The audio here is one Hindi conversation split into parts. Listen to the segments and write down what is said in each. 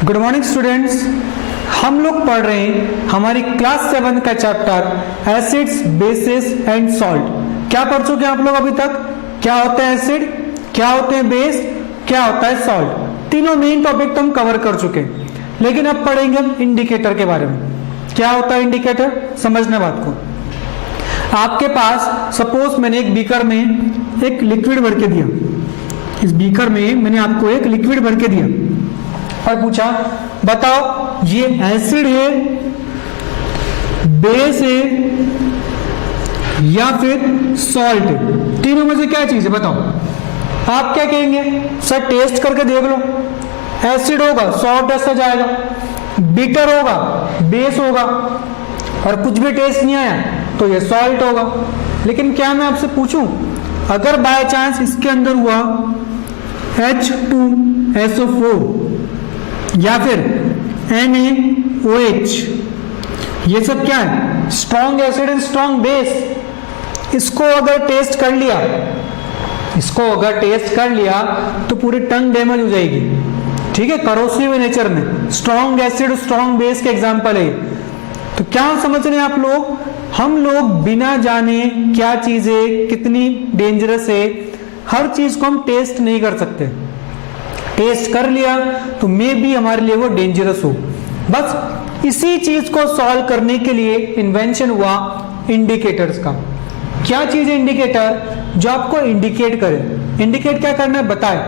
Good morning students. हम लोग पढ़ रहे हैं हमारी क्लास 7 का chapter acids bases and salt. क्या पढ़ चुके हैं आप लोग अभी तक? क्या होता है एसिड, क्या होते हैं बेस, क्या होता है सॉल्ट। तीनों मेन टॉपिक तो हम कवर कर चुके हैं, लेकिन अब पढ़ेंगे हम इंडिकेटर के बारे में। क्या होता है इंडिकेटर, समझना बात को। आपके पास सपोज मैंने एक बीकर में एक लिक्विड भर के दिया, इस बीकर में मैंने आपको एक लिक्विड भर के दिया और पूछा बताओ ये एसिड है, बेस है या फिर सॉल्ट है, तीनों में से क्या चीज है बताओ। आप क्या कहेंगे? सर टेस्ट करके देख लो, एसिड होगा सॉल्ट ऐसा जाएगा, बिटर होगा बेस होगा, और कुछ भी टेस्ट नहीं आया तो ये सॉल्ट होगा। लेकिन क्या मैं आपसे पूछूं, अगर बाय चांस इसके अंदर हुआ H2SO4 या फिर NaOH, ये सब क्या है? Strong acid and strong base. इसको अगर टेस्ट कर लिया तो पूरी टंग डैमेज हो जाएगी, ठीक है, करोसिव नेचर में। स्ट्रॉन्ग एसिड स्ट्रॉन्ग बेस के एग्जांपल है। तो क्या समझ रहे हैं आप लोग? हम लोग बिना जाने क्या चीज है, कितनी डेंजरस है, हर चीज को हम टेस्ट नहीं कर सकते। टेस्ट कर लिया तो मे बी हमारे लिए वो डेंजरस हो। बस इसी चीज को सॉल्व करने के लिए इन्वेंशन हुआ इंडिकेटर्स का। क्या चीज है इंडिकेटर? जो आपको इंडिकेट करे। इंडिकेट क्या करना है बताए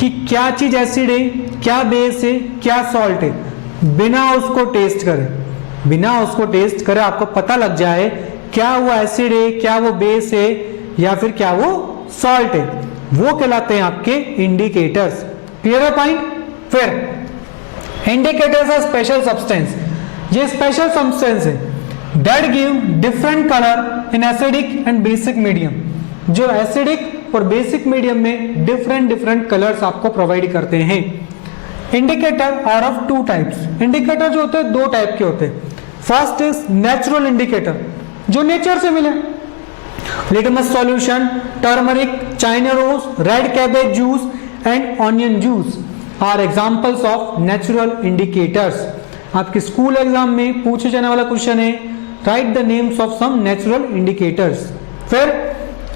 कि क्या चीज एसिड है, क्या बेस है, क्या सॉल्ट है, बिना उसको टेस्ट करे आपको पता लग जाए क्या वो एसिड है, क्या वो बेस है या फिर क्या वो सॉल्ट है। वो कहलाते हैं आपके इंडिकेटर्स। क्लियर है पॉइंट? फिर इंडिकेटर्स आर स्पेशल सब्सटेंस। ये स्पेशल सब्सटेंस है that give different colour in acidic and basic medium. जो एसिडिक और बेसिक मीडियम में डिफरेंट कलर्स आपको प्रोवाइड करते हैं। Indicator are of two types. Indicator जो होते हैं दो टाइप के होते हैं। फर्स्ट इज नेचुरल इंडिकेटर, जो नेचर से मिले। Litmus solution, turmeric, China rose, red cabbage juice and onion juice are examples of natural indicators. आपके स्कूल एग्जाम में पूछे जाने वाला क्वेश्चन है write the names of some natural indicators. फिर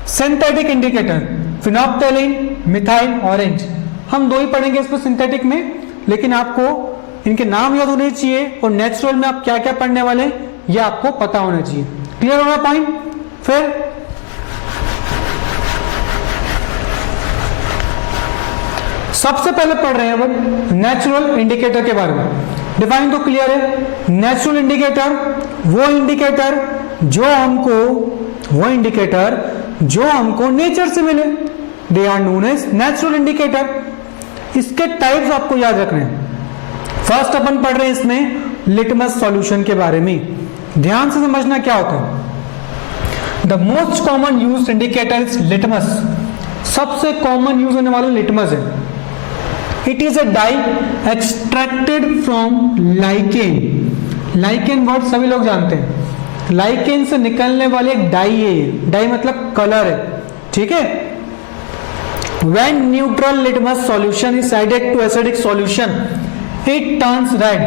synthetic indicator, phenolphthalein, methyl, orange. हम दो ही पढ़ेंगे इसमें सिंथेटिक में, लेकिन आपको इनके नाम याद होने चाहिए और नेचुरल में आप क्या क्या पढ़ने वाले हैं ये आपको पता होना चाहिए। क्लियर होगा पॉइंट? फिर सबसे पहले पढ़ रहे हैं अब नेचुरल इंडिकेटर के बारे में। डिफाइन तो क्लियर है। नेचुरल इंडिकेटर वो इंडिकेटर जो हमको नेचर से मिले, they are known as natural indicator. इसके टाइप्स आपको याद रखने हैं। फर्स्ट अपन पढ़ रहे हैं इसमें लिटमस सॉल्यूशन के बारे में। ध्यान से समझना क्या होता है। The most common used indicator is litmus. सबसे कॉमन यूज होने वाला लिटमस है। It is a dye extracted from lichen. Lichen word सभी लोग जानते हैं। लाइकेन से निकलने वाले एक डाई है। डाई मतलब कलर है, ठीक है। When neutral litmus solution is added to acidic solution, it turns red.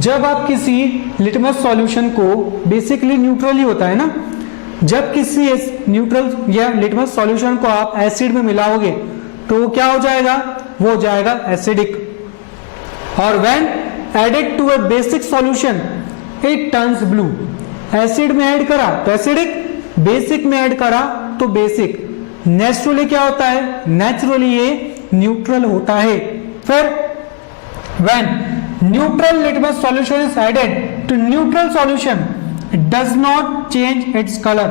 जब आप किसी लिटमस सॉल्यूशन को, बेसिकली न्यूट्रल ही होता है ना, जब किसी न्यूट्रल या लिटमस सॉल्यूशन को आप एसिड में मिलाओगे तो वो क्या हो जाएगा? वो हो जाएगा एसिडिक। और when added to a basic solution, it turns blue. Acid में ऐड करा तो एसिडिक, बेसिक में ऐड करा तो बेसिक। नेचुरली क्या होता है? नेचुरली ये न्यूट्रल होता है। फिर when neutral litmus solution is added to neutral solution, it does not change its color.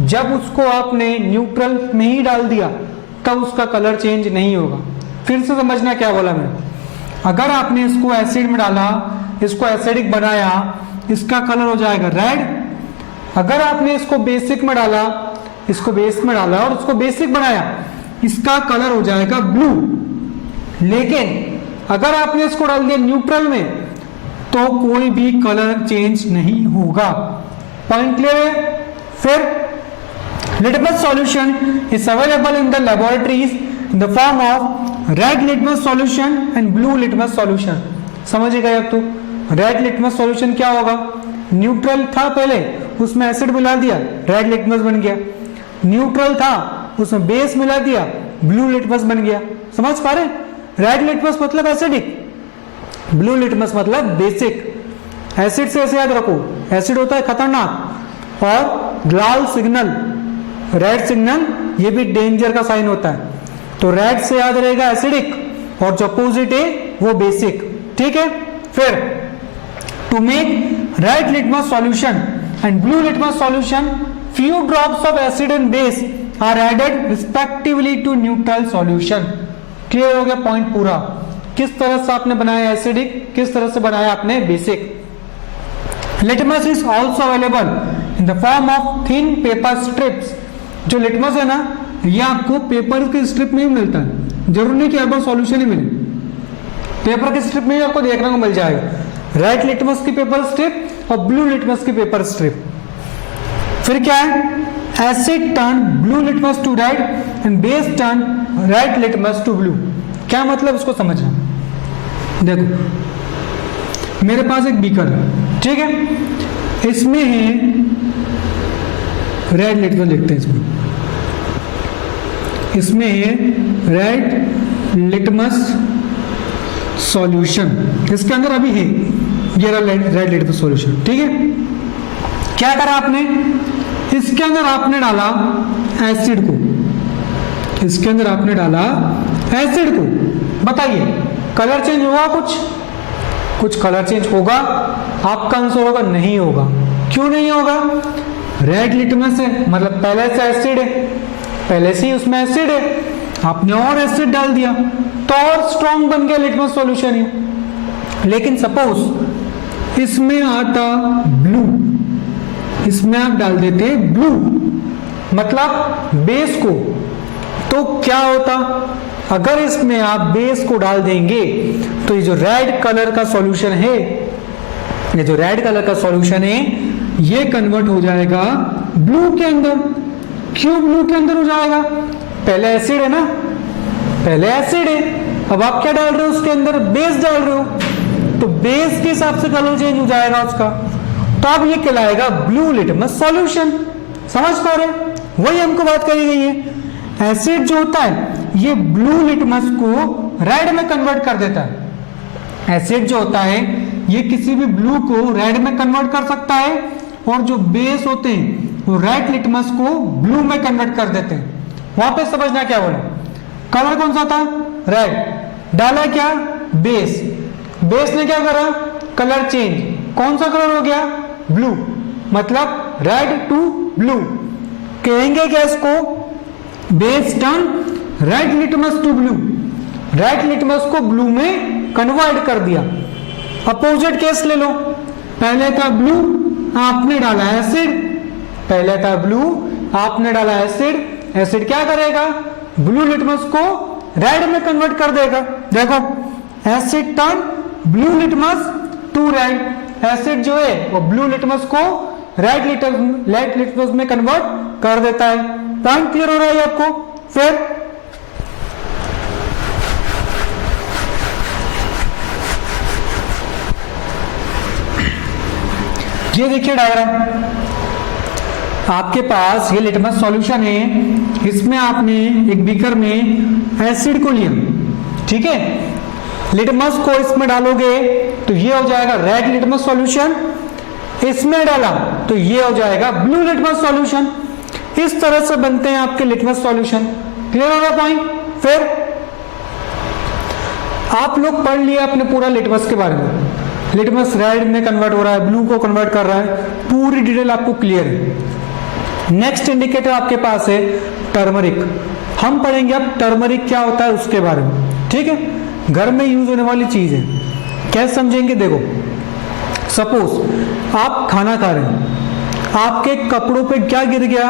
जब उसको आपने न्यूट्रल में ही डाल दिया तब उसका कलर चेंज नहीं होगा। फिर से समझना क्या बोला मैंने। अगर आपने इसको एसिड में डाला, इसको एसिडिक बनाया, इसका कलर हो जाएगा रेड। अगर आपने इसको बेसिक में डाला, इसको बेस में डाला और उसको बेसिक बनाया, इसका कलर हो जाएगा ब्लू। लेकिन अगर आपने इसको डाल दिया न्यूट्रल में तो कोई भी कलर चेंज नहीं होगा। पॉइंट क्लियर है? फिर litmus solution is available in the laboratories in the form of red litmus solution and blue litmus solution. समझिएगा अब तो। रेड लिटमस सॉल्यूशन क्या होगा, न्यूट्रल था पहले, उसमें एसिड मिला दिया, रेड लिटमस बन गया। न्यूट्रल था, उसमें बेस मिला दिया, ब्लू लिटमस बन गया। समझ पा रहे? रेड लिटमस मतलब एसिडिक, ब्लू लिटमस मतलब बेसिक। एसिड से ऐसे याद रखो, एसिड होता है खतरनाक, और लाल सिग्नल, रेड सिग्नल, ये भी डेंजर का साइन होता है। तो रेड से याद रहेगा एसिडिक, और जो अपोजिट है वो बेसिक। ठीक है, फिर to make red litmus solution and blue litmus solution, few drops of acid and base are added respectively to neutral solution। Clear हो गया पॉइंट पूरा, किस तरह से आपने बनाया एसिडिक, किस तरह से बनाया आपने basic. Litmus is also available in the form of thin paper strips. जो लिटमस है ना, ये आपको पेपर की स्ट्रिप में ही मिलता है, जरूर नहीं कि हर बार सॉल्यूशन ही मिले, पेपर की स्ट्रिप में ही आपको देखने को मिल जाएगा। रेड लिटमस की पेपर स्ट्रिप और ब्लू लिटमस की पेपर स्ट्रिप। फिर क्या है, acid turn blue litmus to red and base turn red litmus to blue. क्या मतलब इसको समझना, देखो मेरे पास एक बीकर है, ठीक है, इसमें है रेड लिटमस, लिखते हैं इसमें है रेड लिटमस सॉल्यूशन, इसके अंदर अभी है ये रेड लिटमस सॉल्यूशन। ठीक है, क्या करा आपने, इसके अंदर आपने डाला एसिड को, इसके अंदर आपने डाला एसिड को। बताइए कलर चेंज होगा, कुछ कलर चेंज होगा? आपका आंसर होगा नहीं होगा। क्यों नहीं होगा? रेड लिटमस है, मतलब पहले से एसिड है, पहले से ही उसमें एसिड है, आपने और एसिड डाल दिया तो और स्ट्रॉन्ग बन गया लिटमस सॉल्यूशन ही। लेकिन सपोज इसमें आता ब्लू, इसमें आप डाल देते ब्लू, मतलब बेस को, तो क्या होता, अगर इसमें आप बेस को डाल देंगे तो ये जो रेड कलर का सॉल्यूशन है, ये जो रेड कलर का सॉल्यूशन है, ये कन्वर्ट हो जाएगा ब्लू के अंदर। क्यों ब्लू के अंदर हो जाएगा? पहले एसिड है ना, पहले एसिड है, अब आप क्या डाल रहे हो उसके अंदर, बेस डाल रहे हो, तो बेस के हिसाब से कलर चेंज हो जाएगा उसका, तो अब ये कहलाएगा ब्लू लिटमस सॉल्यूशन। समझ पा रहे? वही हमको बात करी गई है, एसिड जो होता है ये ब्लू लिटमस को रेड में कन्वर्ट कर देता है। एसिड जो होता है ये किसी भी ब्लू को रेड में कन्वर्ट कर सकता है, और जो बेस होते हैं वो रेड लिटमस को ब्लू में कन्वर्ट कर देते हैं। वहां पे समझना क्या बोला, कलर कौन सा था, रेड, डाला क्या, बेस, बेस ने क्या करा, कलर चेंज, कौन सा कलर हो गया, ब्लू, मतलब रेड टू ब्लू। कहेंगे क्या इसको, base turn red litmus to blue, red litmus को ब्लू में कन्वर्ट कर दिया। अपोजिट केस ले लो, पहले था ब्लू, आपने डाला एसिड, पहले था ब्लू, आपने डाला एसिड, एसिड क्या करेगा, ब्लू लिटमस को रेड में कन्वर्ट कर देगा। देखो acid turn blue litmus to red, acid जो है वो ब्लू लिटमस को रेड लिटमस में कन्वर्ट कर देता है। पॉइंट क्लियर हो रहा है आपको? फिर ये देखिए डायग्राम, आपके पास ये लिटमस सॉल्यूशन है, इसमें आपने एक बीकर में एसिड को लिया, ठीक है, लिटमस को इसमें डालोगे तो ये हो जाएगा रेड लिटमस सॉल्यूशन, इसमें डाला तो ये हो जाएगा ब्लू लिटमस सॉल्यूशन। इस तरह से बनते हैं आपके लिटमस सॉल्यूशन। क्लियर हो गया पॉइंट? फिर आप लोग पढ़ लिया अपने पूरा लिटमस के बारे में, लिटमस रेड में कन्वर्ट हो रहा है, ब्लू को कन्वर्ट कर रहा है, पूरी डिटेल आपको क्लियर है। नेक्स्ट इंडिकेटर आपके पास है टर्मरिक। हम पढ़ेंगे अब टर्मरिक क्या होता है उसके बारे में, ठीक है, घर में यूज होने वाली चीज है। कैसे समझेंगे? देखो सपोज आप खाना खा रहे हैं, आपके कपड़ों पे क्या गिर गया,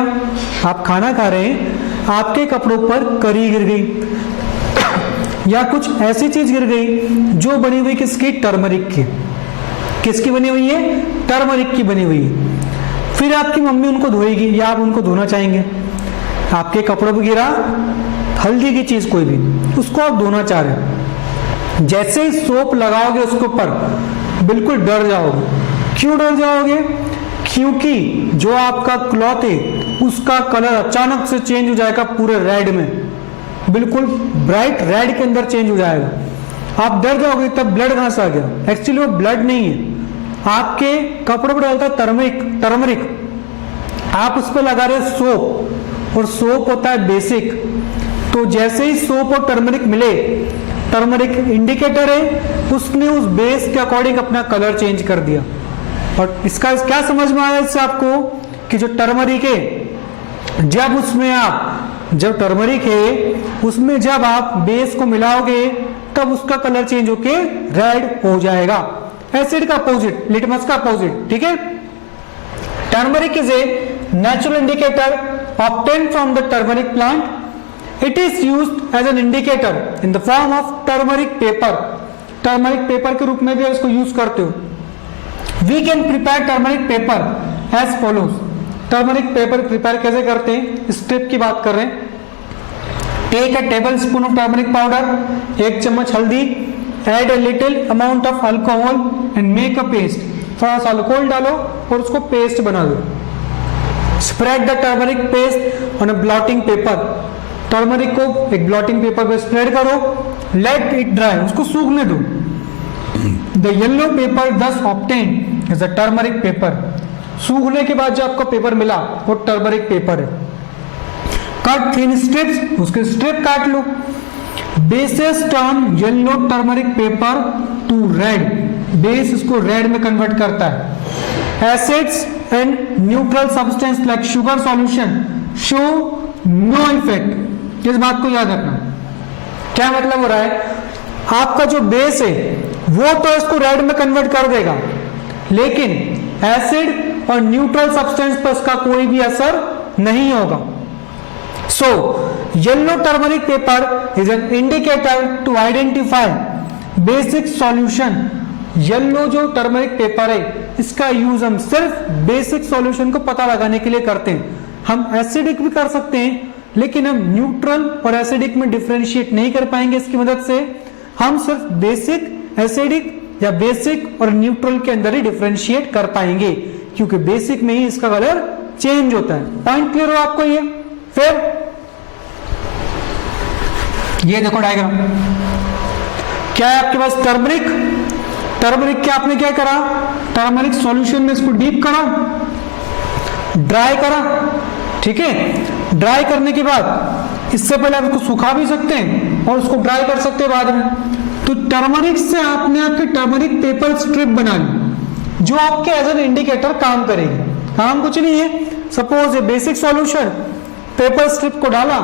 आप खाना खा रहे हैं, आपके कपड़ों पर करी गिर गई या कुछ ऐसी चीज गिर गई जो बनी हुई किसकी, टर्मरिक की। किसकी बनी हुई है? टर्मरिक की बनी हुई है। फिर आपकी मम्मी उनको धोएगी या आप उनको धोना चाहेंगे, आपके कपड़ों पर गिरा हल्दी की चीज कोई भी, उसको आप धोना चाह रहे हैं, जैसे ही सोप लगाओगे उसके ऊपर बिल्कुल डर जाओगे। क्यों डर जाओगे? क्योंकि जो आपका क्लॉथ है उसका कलर अचानक से चेंज हो जाएगा पूरे रेड में, बिल्कुल ब्राइट रेड के अंदर चेंज हो जाएगा। आप डर जाओगे तब ब्लड कहां से आ गया? एक्चुअली वो ब्लड नहीं है, आपके कपड़े पर डालता है टर्मरिक। आप उस पर लगा रहे सोप, और सोप होता है बेसिक। तो जैसे ही सोप और टर्मरिक मिले, टर्मरिक इंडिकेटर है, उसने उस बेस के अकॉर्डिंग अपना कलर चेंज कर दिया। और इसका क्या समझ में आया इससे आपको कि जो टर्मरिक है, जब टर्मरिक है उसमें जब आप बेस को मिलाओगे तब उसका कलर चेंज होके रेड हो जाएगा। एसिड का अपोजिट, लिटमस का अपोजिट, ठीक है। Turmeric is a natural indicator obtained from the turmeric plant. It is used as an indicator in the form of turmeric paper. Turmeric paper के रूप में भी इसको यूज करते हो। We can prepare turmeric paper as follows. Turmeric paper prepare कैसे करते हैं? स्टेप की बात कर रहे हैं। Take a tablespoon of turmeric powder, 1 चम्मच हल्दी, add a little amount of alcohol and make a paste. थोड़ा सा अल्कोहल डालो और उसको पेस्ट बना दो। Spread the turmeric paste on a blotting paper. Turmeric को एक ब्लॉटिंग पेपर पे स्प्रेड करो, लेट इट ड्राई, उसको सूखने दो। द येलो पेपर दस obtained is a turmeric paper. सूखने के बाद जो आपको पेपर मिला वो टर्मरिक पेपर है। कट थिन स्ट्रिप्स, उसके स्ट्रिप काट लो। Bases turn yellow turmeric paper to red, base इसको रेड में कन्वर्ट करता है। Acids and neutral substance like sugar solution show no effect. इस बात को याद रखना। क्या मतलब हो रहा है? आपका जो बेस है वो तो इसको रेड में कन्वर्ट कर देगा, लेकिन एसिड और न्यूट्रल सब्सटेंस पर इसका कोई भी असर नहीं होगा। So yellow turmeric paper is an indicator to identify basic solution. Yellow जो टर्मरिक पेपर है इसका यूज हम सिर्फ बेसिक सॉल्यूशन को पता लगाने के लिए करते हैं। हम एसिडिक भी कर सकते हैं, लेकिन हम न्यूट्रल और एसिडिक में डिफरेंशिएट नहीं कर पाएंगे इसकी मदद से। हम सिर्फ बेसिक, एसिडिक या बेसिक और न्यूट्रल के अंदर ही डिफरेंशिएट कर पाएंगे, क्योंकि बेसिक में ही इसका कलर चेंज होता है। पॉइंट क्लियर हो आपको? ये फिर ये देखो डायग्राम, क्या है आपके पास? टर्मरिक क्या आपने क्या करा? टर्मरिक सॉल्यूशन में इसको डीप करा, ड्राई करा, ठीक है। ड्राई करने के बाद इससे पहले आप इसको सुखा भी सकते हैं और उसको ड्राई कर सकते हैं बाद में। तो टर्मरिक से आपने आपके टर्मरिक पेपर स्ट्रिप बना ली, जो आपके एज एन इंडिकेटर काम करेगी। काम कुछ नहीं है, सपोज ये बेसिक सॉल्यूशन, पेपर स्ट्रिप को डाला,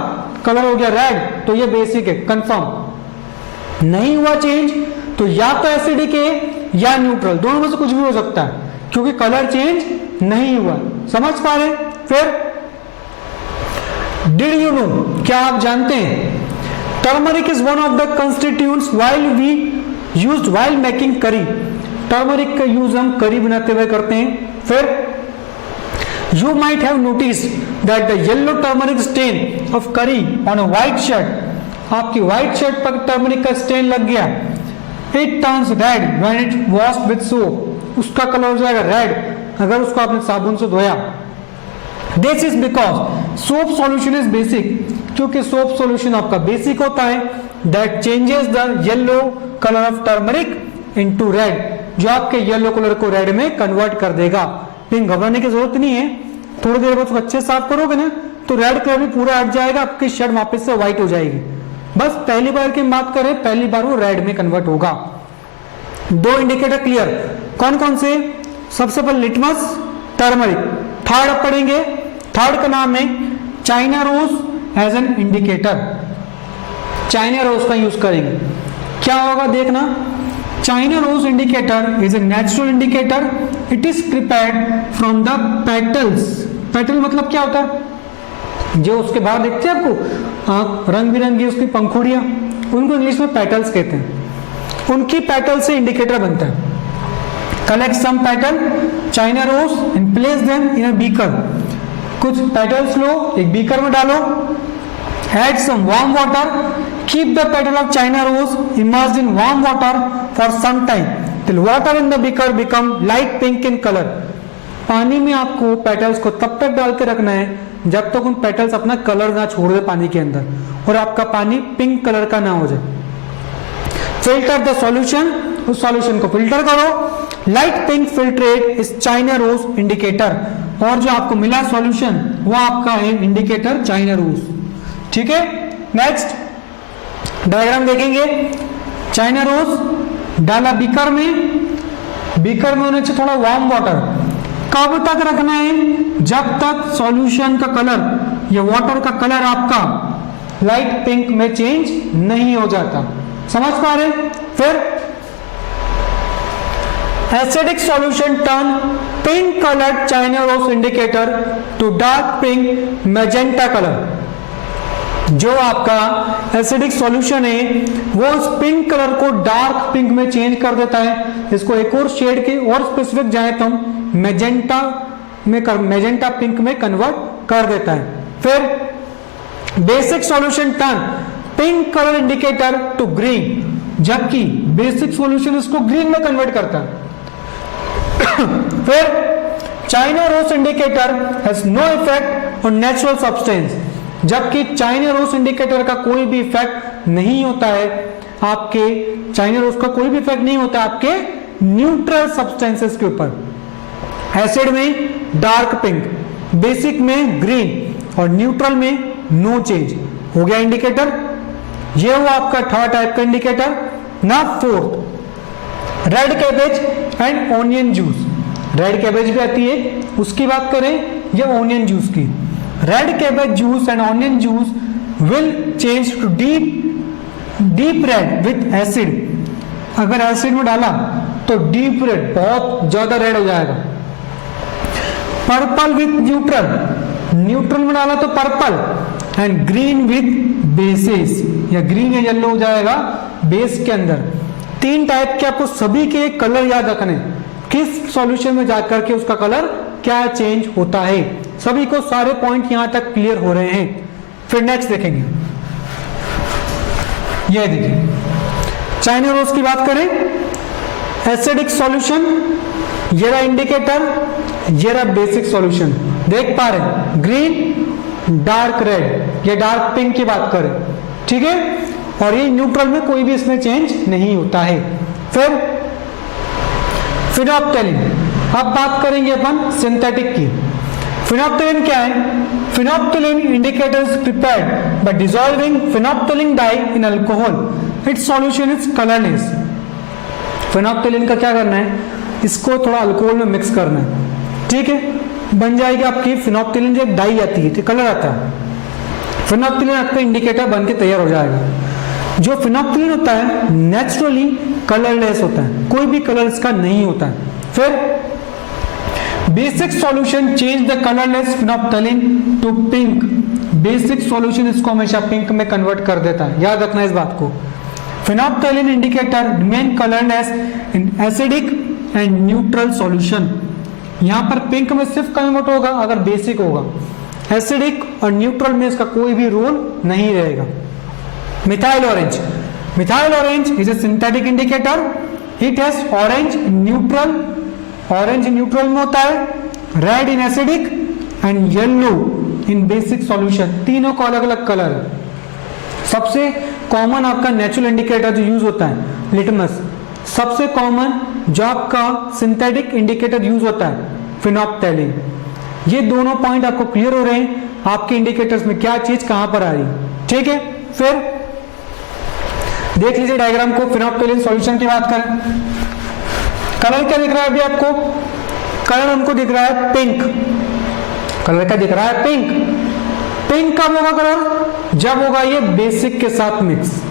कलर हो गया रेड, तो ये बेसिक है, कंफर्म। नहीं हुआ चेंज तो या तो एसिडिक है या न्यूट्रल, दोनों में से कुछ भी हो सकता है, क्योंकि कलर चेंज नहीं हुआ। समझ पा रहे? फिर डिड यू नो, क्या आप जानते हैं? Turmeric is one of the constituents while we used while making curry. Turmeric का यूज हम करी बनाते हुए करते हैं। फिर you might have noticed that the yellow turmeric stain of curry on a white shirt, आपकी white shirt पर टर्मरिक का स्टेन लग गया, it turns red when it washed with soap, उसका कलर हो जाएगा रेड अगर उसको आपने साबुन से धोया। This is because soap solution is basic, क्योंकि सोप सॉल्यूशन आपका बेसिक होता है। that changes the yellow color of turmeric into red, जो आपके येलो कलर को रेड में कन्वर्ट कर देगा। लेकिन घबराने की जरूरत नहीं है, थोड़ी देर बाद अच्छे साफ करोगे ना तो रेड कलर भी पूरा हट जाएगा, आपकी शर्ट वापस से व्हाइट हो जाएगी। बस पहली बार की बात करें, पहली बार वो रेड में कन्वर्ट होगा। दो इंडिकेटर क्लियर, कौन कौन से? सबसे पहले लिटमस, टर्मरिक। थर्ड अब पढ़ेंगे, थर्ड का नाम है China rose as an indicator. China rose का यूज करेंगे, क्या होगा देखना। China rose indicator is a natural indicator. It is prepared from the petals. Petal मतलब क्या होता है? जो उसके बाहर देखते हैं आपको रंग बिरंगी उसकी पंखुड़ियां, उनको इंग्लिश में पेटल्स कहते हैं। उनकी पेटल से इंडिकेटर बनता है। Collect some petal China rose and place them in a beaker. कुछ पेटल्स लो, एक बीकर में डालो, add some warm water, keep the petal of China rose immersed in warm water for some time till water in the beaker become light pink in color. पानी में आपको पेटल्स को तब तक डाल के रखना है जब तक उन पेटल्स अपना कलर ना छोड़ दे पानी के अंदर और आपका पानी पिंक कलर का ना हो जाए। फिल्टर द सॉल्यूशन, उस सॉल्यूशन को फिल्टर करो। Light pink filtrate is China rose indicator, और जो आपको मिला सॉल्यूशन वो आपका है इंडिकेटर चाइना रोज। ठीक है, नेक्स्ट डायग्राम देखेंगे। चाइना रोज डाला बीकर में, बीकर में होने से थोड़ा वार्म वाटर। कब तक रखना है? जब तक सॉल्यूशन का कलर या वाटर का कलर आपका लाइट पिंक में चेंज नहीं हो जाता। समझ पा रहे? फिर acidic solution turn pink coloured China rose indicator to dark pink magenta colour. जो आपका एसिडिक सॉल्यूशन है वो उस पिंक कलर को डार्क पिंक में चेंज कर देता है। इसको एक और शेड के और स्पेसिफिक जाए तो हम मैजेंटा मैजेंटा पिंक में कन्वर्ट कर देता है। फिर basic solution turn pink colour indicator to green, जबकि बेसिक सॉल्यूशन इसको ग्रीन में कन्वर्ट करता है। फिर China rose indicator has no effect on natural substance, जबकि चाइना रोज इंडिकेटर का कोई भी इफेक्ट नहीं होता है आपके चाइना रोज का कोई भी इफेक्ट नहीं होता आपके न्यूट्रल सब्सटेंसेस के ऊपर। एसिड में डार्क पिंक, बेसिक में ग्रीन और न्यूट्रल में नो चेंज। हो गया इंडिकेटर। ये हुआ आपका थर्ड टाइप का इंडिकेटर। ना fourth, red cabbage and onion juice. Red cabbage भी आती है, उसकी बात करें या ऑनियन जूस की। Red cabbage juice and onion juice will change to deep red with acid. अगर एसिड में डाला तो डीप रेड, बहुत ज्यादा रेड हो जाएगा। पर्पल विथ न्यूट्रल, न्यूट्रल में डाला तो purple. And green with bases, या ग्रीन या येलो हो जाएगा बेस के अंदर। तीन टाइप के आपको सभी के कलर याद रखने, किस सॉल्यूशन में जाकर के उसका कलर क्या चेंज होता है। सभी को सारे पॉइंट यहां तक क्लियर हो रहे हैं। फिर नेक्स्ट देखेंगे, ये देखिए चाइना रोज की बात करें। एसिडिक सॉल्यूशन, ये रहा इंडिकेटर, ये रहा बेसिक सॉल्यूशन। देख पा रहे ग्रीन डार्क रेड, ये डार्क पिंक की बात करें, ठीक है। और ये न्यूट्रल में कोई भी इसमें चेंज नहीं होता है। फिर फिनोप्टेलिन, अब बात करेंगे अपन सिंथेटिक की। फिनोप्टेलिन क्या है? Phenolphthalein indicator is prepared by dissolving phenolphthalein dye in alcohol. Its solution is colourless. Phenolphthalein का क्या करना है? इसको थोड़ा अल्कोहल में मिक्स करना है, ठीक है। बन जाएगी आपकी फिनोप्टेलिन, जो एक डाई आती है, तो कलर आता है। फिनोप्टेलिन आपका इंडिकेटर बन के तैयार हो जाएगा। जो फिनोप्टेलिन होता है नेचुरली कलरलेस होता है, कोई भी कलर इसका नहीं होता है। फिर basic solution change the colourless phenolphthalein to pink. Basic solution इसको हमेशा पिंक में कन्वर्ट कर देता है, याद रखना इस बात को। Phenolphthalein indicator remain colourless in acidic and neutral solution. यहां पर पिंक में सिर्फ कन्वर्ट होगा अगर बेसिक होगा। एसिडिक और न्यूट्रल में इसका कोई भी रोल नहीं रहेगा। Methyl orange, methyl orange is a synthetic indicator. It has orange neutral, orange neutral में होता है, red in acidic and yellow in basic solution. तीनों का अलग अलग कलर है। सबसे कॉमन आपका नेचुरल इंडिकेटर जो यूज होता है लिटमस। सबसे कॉमन जो आपका सिंथेटिक इंडिकेटर यूज होता है फिनोप्टेलिन। ये दोनों पॉइंट आपको क्लियर हो रहे हैं, आपके इंडिकेटर्स में क्या चीज कहां पर आ रही है, ठीक है। फिर देख लीजिए डायग्राम को। फिनोप्टेलिन सॉल्यूशन की बात करें, कलर क्या दिख रहा है अभी आपको? कलर हमको दिख रहा है पिंक। कलर क्या दिख रहा है? पिंक। पिंक कब होगा कलर? जब होगा ये बेसिक के साथ मिक्स।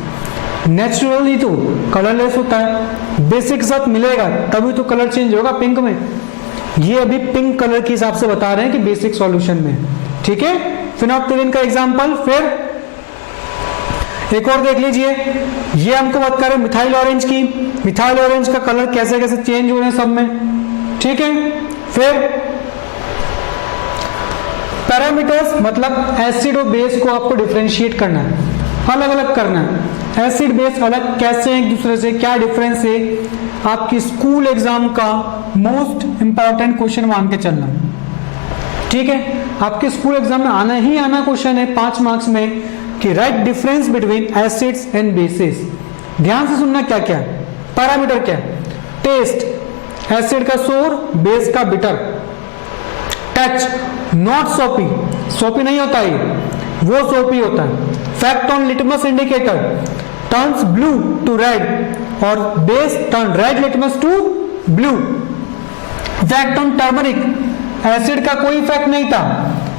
नेचुरली तो कलरलेस होता है, बेसिक के साथ मिलेगा तभी तो कलर चेंज होगा पिंक में। ये अभी पिंक कलर के हिसाब से बता रहे हैं कि बेसिक सॉल्यूशन में, ठीक है। फिनोप्टेलिन का एग्जांपल। फिर एक और देख लीजिए, ये हमको बात कर रहे हैं मिथाइल ऑरेंज की। मिथाइल ऑरेंज का कलर कैसे कैसे चेंज हो रहे हैं सब में, ठीक है। फिर पैरामीटर्स, मतलब एसिड और बेस को आपको डिफरेंशिएट करना है, अलग अलग करना है। एसिड बेस अलग कैसे हैं एक दूसरे से, क्या डिफरेंस है, आपकी स्कूल एग्जाम का मोस्ट इंपॉर्टेंट क्वेश्चन मान के चलना। ठीक है, आपके स्कूल एग्जाम में आना ही आना क्वेश्चन है 5 मार्क्स में कि right difference between acids and bases. ध्यान से सुनना क्या क्या है, पैरामीटर क्या है, टेस्ट, एसिड का सोर, बेस का बिटर, टच, नॉट सोपी, सोपी नहीं होता है, वो सोपी होता है, fact on litmus indicator, turns blue to red और base turn red litmus to blue, fact on turmeric, acid का कोई इफेक्ट नहीं था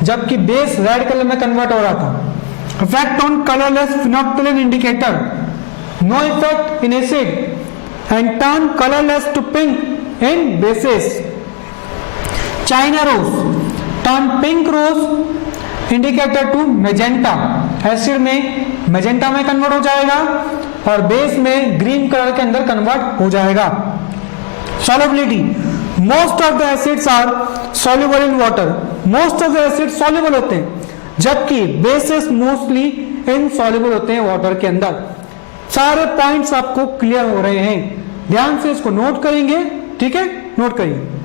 जबकि बेस रेड कलर में कन्वर्ट हो रहा था, effect on colourless phenolphthalein indicator, no effect in acid and turn colourless to pink in bases, China rose turn pink rose indicator to magenta, acid में मेजेंटा में कन्वर्ट हो जाएगा और बेस में ग्रीन कलर के अंदर कन्वर्ट हो जाएगा। Solubility, most of the acids are soluble in water, most of the acids soluble होते हैं जबकि बेसिस मोस्टली इनसॉल्युबल होते हैं वाटर के अंदर। सारे पॉइंट्स आपको क्लियर हो रहे हैं, ध्यान से इसको नोट करेंगे। ठीक है, नोट करिए।